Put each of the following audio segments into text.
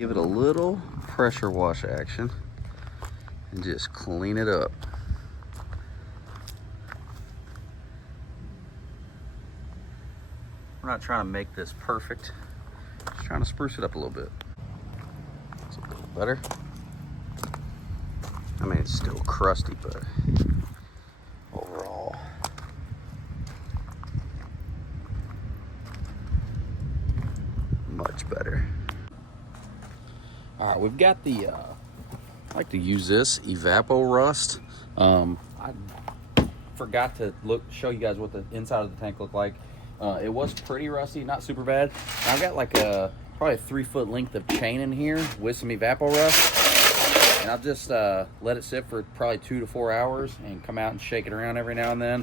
Give it a little pressure wash action and just clean it up. We're not trying to make this perfect, just trying to spruce it up a little bit. It's a little better. I mean, it's still crusty, but overall, much better. All right, we've got the, I like to use this Evapo Rust. I forgot to show you guys what the inside of the tank looked like. It was pretty rusty, not super bad. I've got like probably a 3-foot length of chain in here with some Evapo Rust. And I'll just let it sit for probably 2 to 4 hours and come out and shake it around every now and then.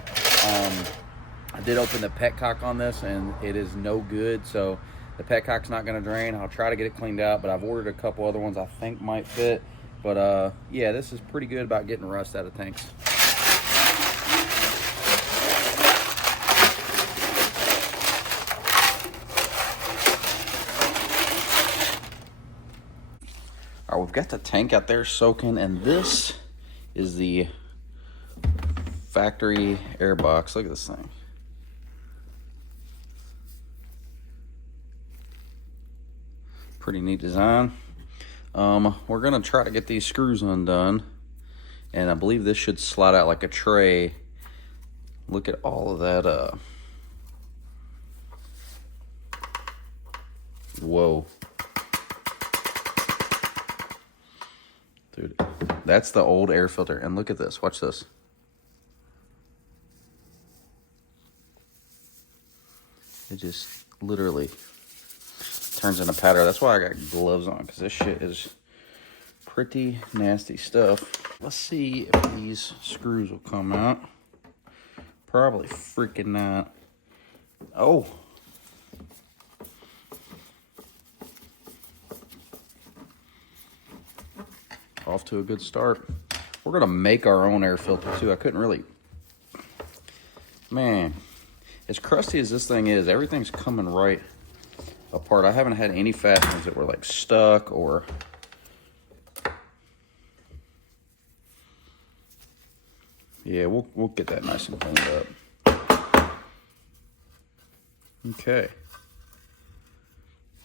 I did open the petcock on this and it is no good. So the petcock's not gonna drain. I'll try to get it cleaned out, but I've ordered a couple other ones I think might fit. But yeah, this is pretty good about getting rust out of tanks. All right, we've got the tank out there soaking, and this is the factory Airbox. Look at this thing. Pretty neat design. We're gonna try to get these screws undone, and I believe this should slide out like a tray. Look at all of that. Whoa. Dude, that's the old air filter. And look at this. Watch this. It just literally turns into powder. That's why I got gloves on, because this shit is pretty nasty stuff. Let's see if these screws will come out. Probably freaking not. Oh. Off to a good start. We're gonna make our own air filter too. I couldn't really, man, as crusty as this thing is, everything's coming right apart. I haven't had any fasteners that were like stuck or yeah, we'll get that nice and cleaned up. Okay,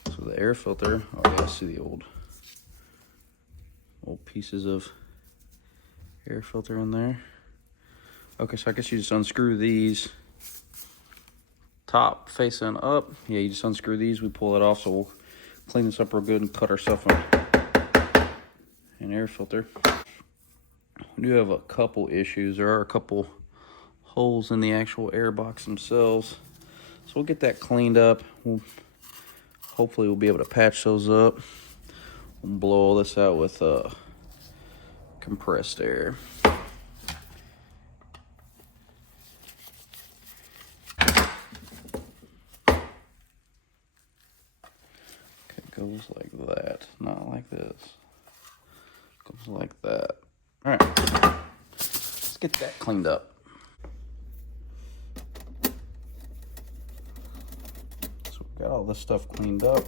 so the air filter, oh yeah, I see the old pieces of air filter in there. Okay, so I guess you just unscrew these, top facing up. Yeah, you just unscrew these, we pull it off. So we'll clean this up real good and cut ourselves an air filter. We do have a couple issues. There are a couple holes in the actual air box themselves, so we'll get that cleaned up. Hopefully we'll be able to patch those up. We'll blow all this out with compressed air. Goes like that, not like this. Goes like that. All right, let's get that cleaned up. So we've got all this stuff cleaned up.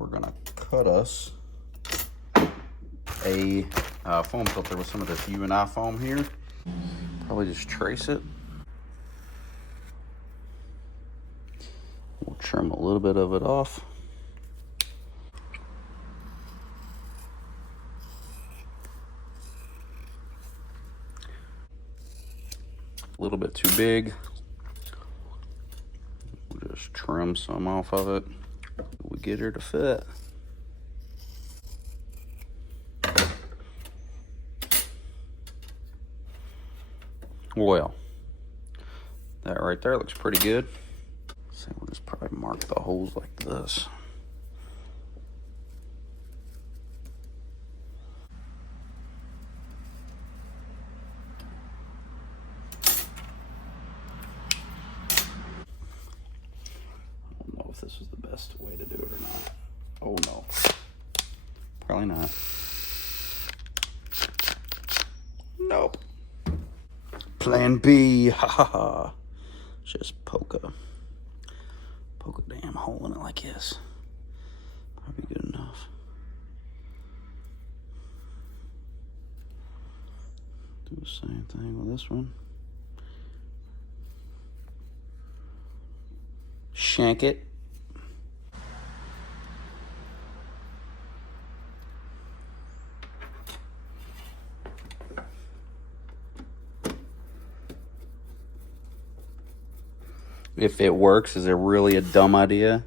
We're gonna cut us a foam filter with some of this U&I foam here. Probably just trace it. We'll trim a little bit of it off. A little bit too big. We'll just trim some off of it. We get her to fit. Well, that right there looks pretty good. So we'll just probably mark the holes like this. If this was the best way to do it or not. Oh no, probably not. Nope. Plan B. Ha ha ha. Just poke a damn hole in it like this. Probably good enough. Do the same thing with this one. Shank it. If it works, is it really a dumb idea?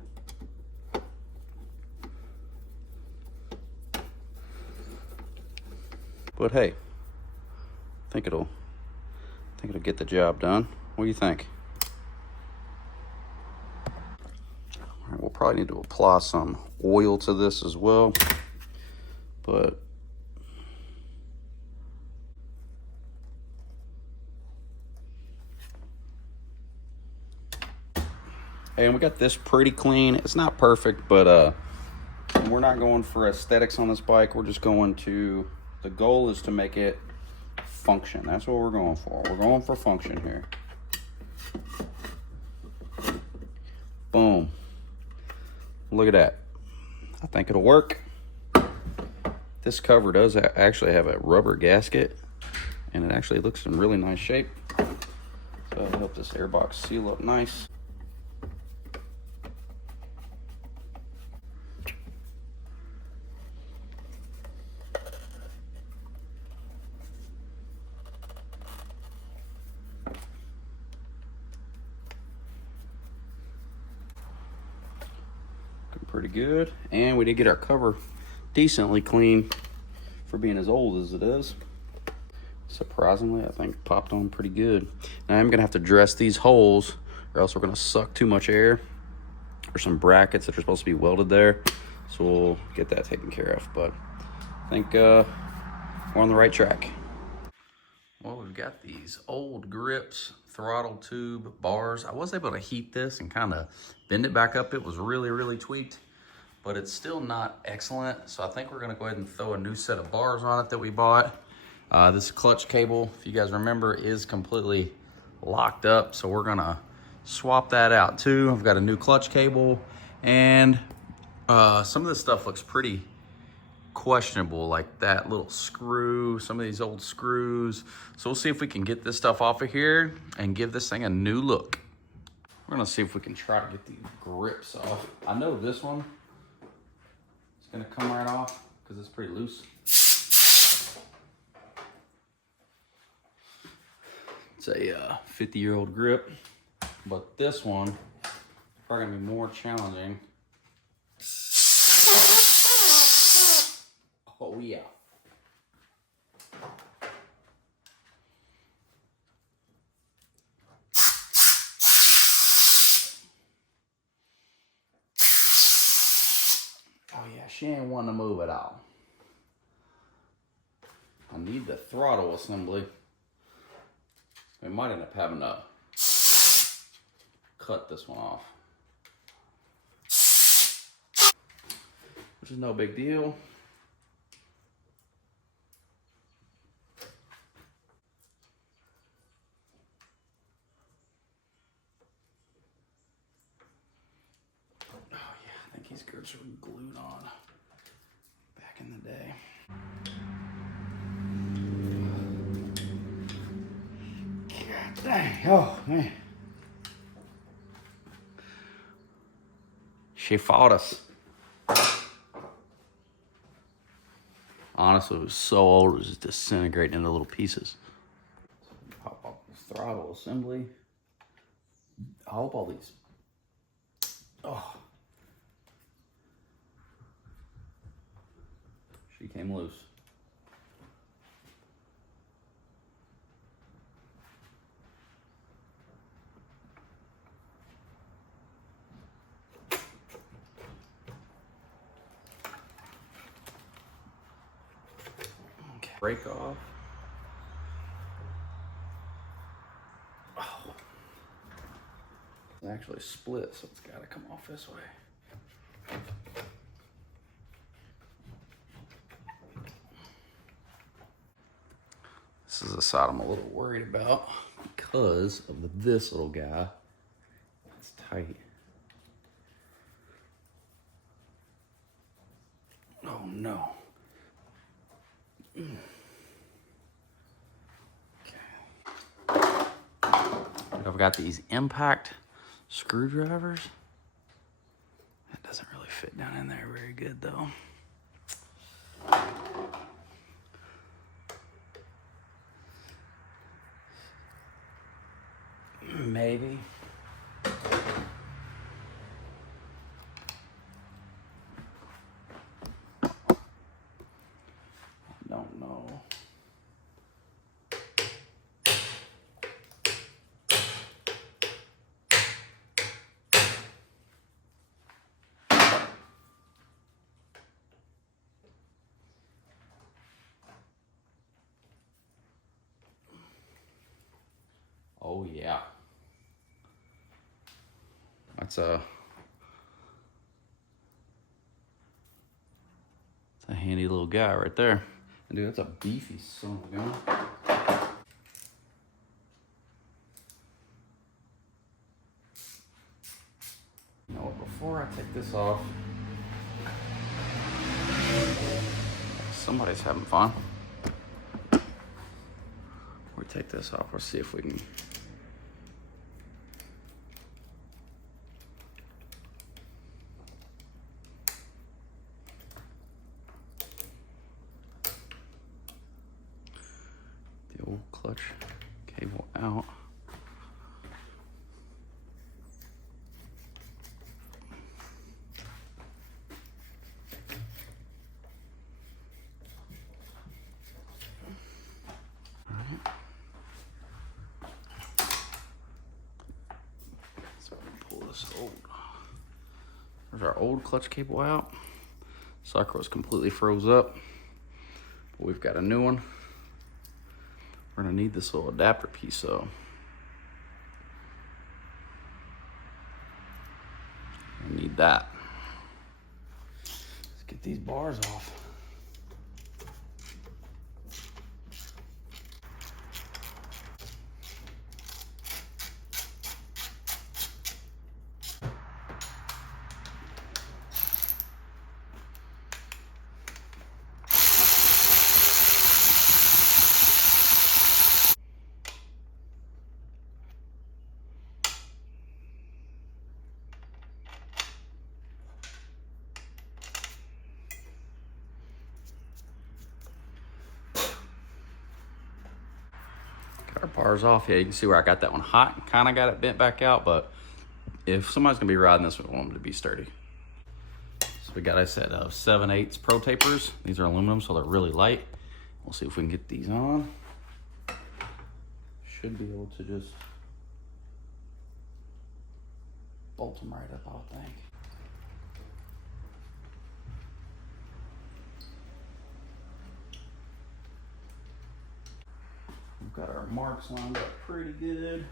But hey, I think it'll get the job done. What do you think? All right, we'll probably need to apply some oil to this as well, but and we got this pretty clean. It's not perfect, but we're not going for aesthetics on this bike. We're just going to, the goal is to make it function. That's what we're going for. We're going for function here. Boom. Look at that. I think it'll work. This cover does actually have a rubber gasket, and it actually looks in really nice shape. So it'll help this airbox seal up nice. Pretty good, and we did get our cover decently clean for being as old as it is. Surprisingly, I think popped on pretty good. Now I'm gonna have to dress these holes, or else we're gonna suck too much air. There's some brackets that are supposed to be welded there, so we'll get that taken care of. But I think we're on the right track. Well, we've got these old grips, throttle tube, bars. I was able to heat this and kind of bend it back up. It was really, really tweaked, but it's still not excellent. So I think we're gonna go ahead and throw a new set of bars on it that we bought. This clutch cable, if you guys remember, is completely locked up. So we're gonna swap that out too. I've got a new clutch cable, and some of this stuff looks pretty questionable, like that little screw, some of these old screws. So we'll see if we can get this stuff off of here and give this thing a new look. We're gonna see if we can try to get these grips off. I know this one is gonna come right off because it's pretty loose. It's a 50-year-old grip, but this one is probably gonna be more challenging. Oh yeah. Oh yeah, she ain't wanting to move at all. I need the throttle assembly. We might end up having to cut this one off, which is no big deal. These grips were glued on back in the day. God dang, oh man. She fought us. Honestly, it was so old, it was just disintegrating into little pieces. So pop off the throttle assembly. I hope all these, oh. She came loose. Okay. Break off. Oh. It's actually split, so it's got to come off this way. This is the side I'm a little worried about because of this little guy. It's tight. Oh no. got these impact screwdrivers. That doesn't really fit down in there very good though. Maybe. Don't know. Oh yeah. That's a handy little guy right there. And dude, that's a beefy son of a gun. You know what, before I take this off, somebody's having fun. We'll take this off, we'll see if we can. The old clutch cable out. There's our old clutch cable out. Sucker was completely froze up. But we've got a new one. We're gonna need this little adapter piece though. I need that. Let's get these bars off. Got our bars off. Yeah, you can see where I got that one hot. Kind of got it bent back out, but if somebody's gonna be riding this, we want them to be sturdy. So we got, I said, 7/8 Pro Tapers. These are aluminum, so they're really light. We'll see if we can get these on. Should be able to just bolt them right up, I would think. We've got our marks lined up pretty good.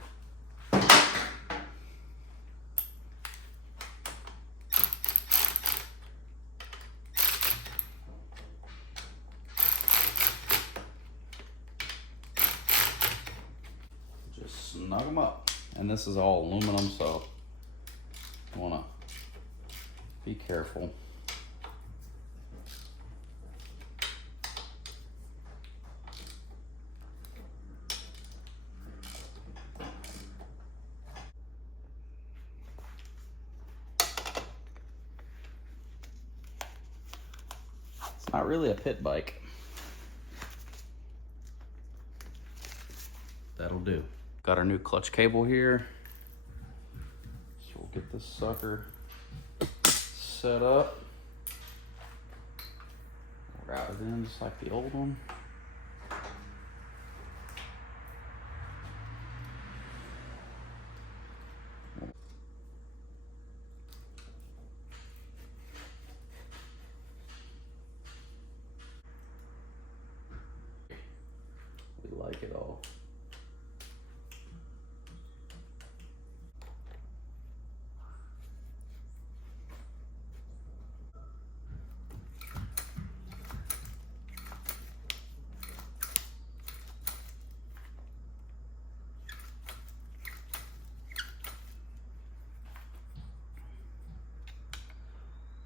Just snug them up. And this is all aluminum, so you wanna be careful. It's not really a pit bike. That'll do. Got our new clutch cable here. So we'll get this sucker set up. Route it in just like the old one. We like it all.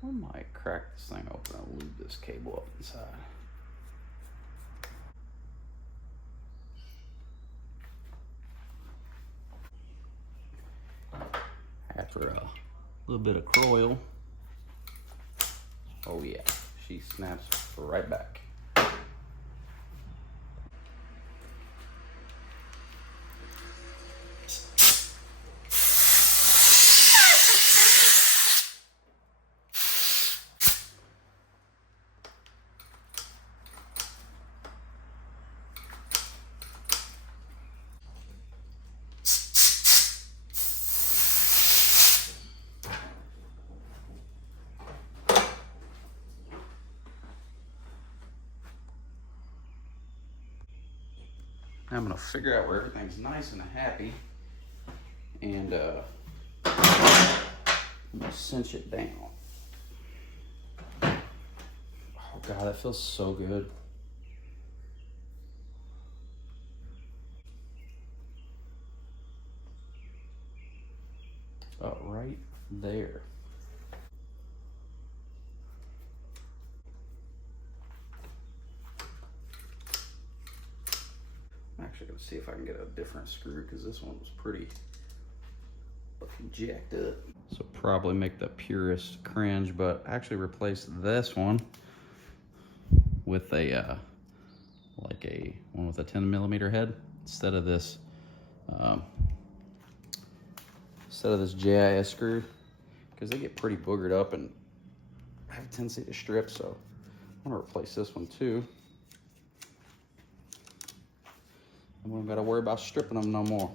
I might crack this thing open and lube this cable up inside. after a little bit of coil. Oh yeah, she snaps right back. Now I'm gonna figure out where everything's nice and happy, and I'm gonna cinch it down. Oh God, that feels so good. Right there. I'm actually gonna see if I can get a different screw because this one was pretty fucking jacked up. So probably make the purest cringe, but actually replace this one with a like a one with a 10mm head instead of this JIS screw, because they get pretty boogered up and have a tendency to strip. So I'm gonna replace this one too. And we don't gotta worry about stripping them no more.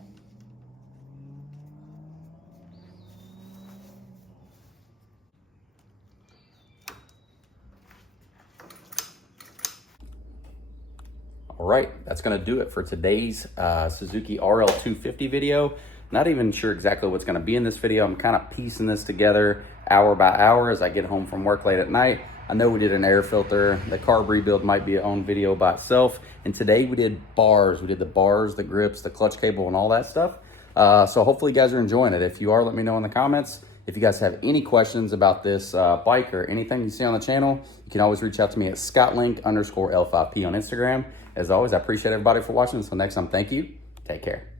All right, that's gonna do it for today's Suzuki RL250 video. Not even sure exactly what's gonna be in this video. I'm kind of piecing this together hour by hour as I get home from work late at night. I know we did an air filter. The carb rebuild might be its own video by itself. And today we did bars. We did the bars, the grips, the clutch cable, and all that stuff. So hopefully you guys are enjoying it. If you are, let me know in the comments. If you guys have any questions about this bike or anything you see on the channel, you can always reach out to me at scottlink_L5P on Instagram. As always, I appreciate everybody for watching. Until next time, thank you. Take care.